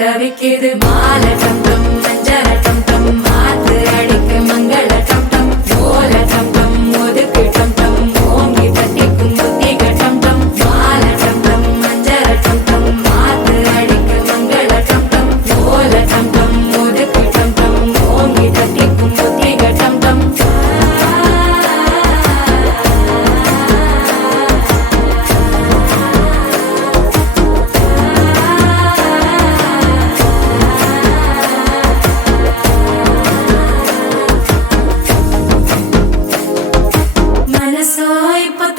தவிக்குது மால டம் டம் மஞ்சள டம் டம் மாத்து அடிக்க மங்கள டம் டம் ஓல டம் டம் ஒதுக்கு டம் டம் ஓங்கி தட்டிக்கும் புத்திக டம் டம் மால டம் டம் மஞ்சள டம் டம் மாத்து அடிக்க மங்கள டம் டம் ஓல டம் டம் ஒதுக்கு டம் டம் ஓங்கி தட்டிக்கும் புத்திக டம் டம்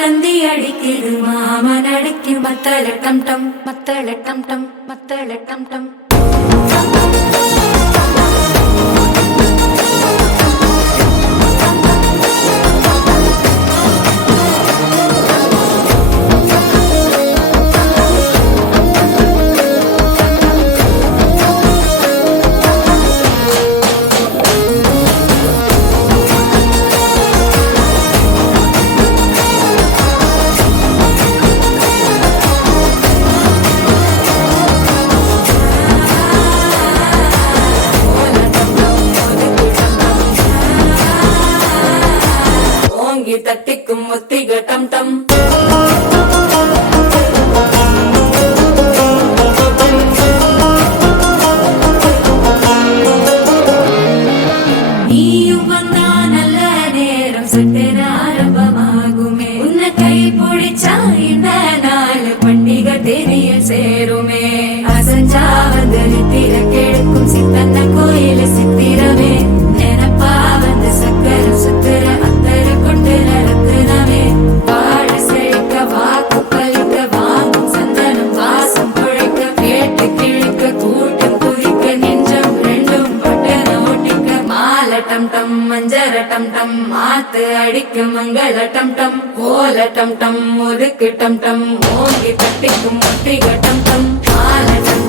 தந்தி அடிக்குது மாமன் அடிக்கு மத்தள டம் டம் மத்தள டம் டம் மத்தள டம் டம் தட்டிக்கும் முத்திக டம் டம் நீயும் வந்தா நல்ல நேரம் சட்டென ஆரம்பமாகுமே உன்னை கை பிடிச்சா இந்த நாள் பண்டிகை தேனியில் சேருமே அசஞ்சா வந்து நித்திர கெடுக்கும் சித்தன்ன கோயில சித்திரமே நினைப்பா வந்து சக்கர சுத்துற அத்தர கொண்டு நடத்துனவே வாழ செழிக்க வாக்கு பலிக்க வாங்கும் சந்தனம் வாசம் குழைக்க கேட்டு கிழிக்க கூட்டம் குதிக்க நெஞ்சம் ரெண்டும் பட்டன ஒட்டிக்க மால டம் டம் மஞ்சர டம் டம் மாத்து அடிக்க மங்கள டம் டம் ஓல டம் டம் ஒதுக்கு டம் டம் ஓங்கி தட்டிக்கும் முத்திக டம் டம் மால டம்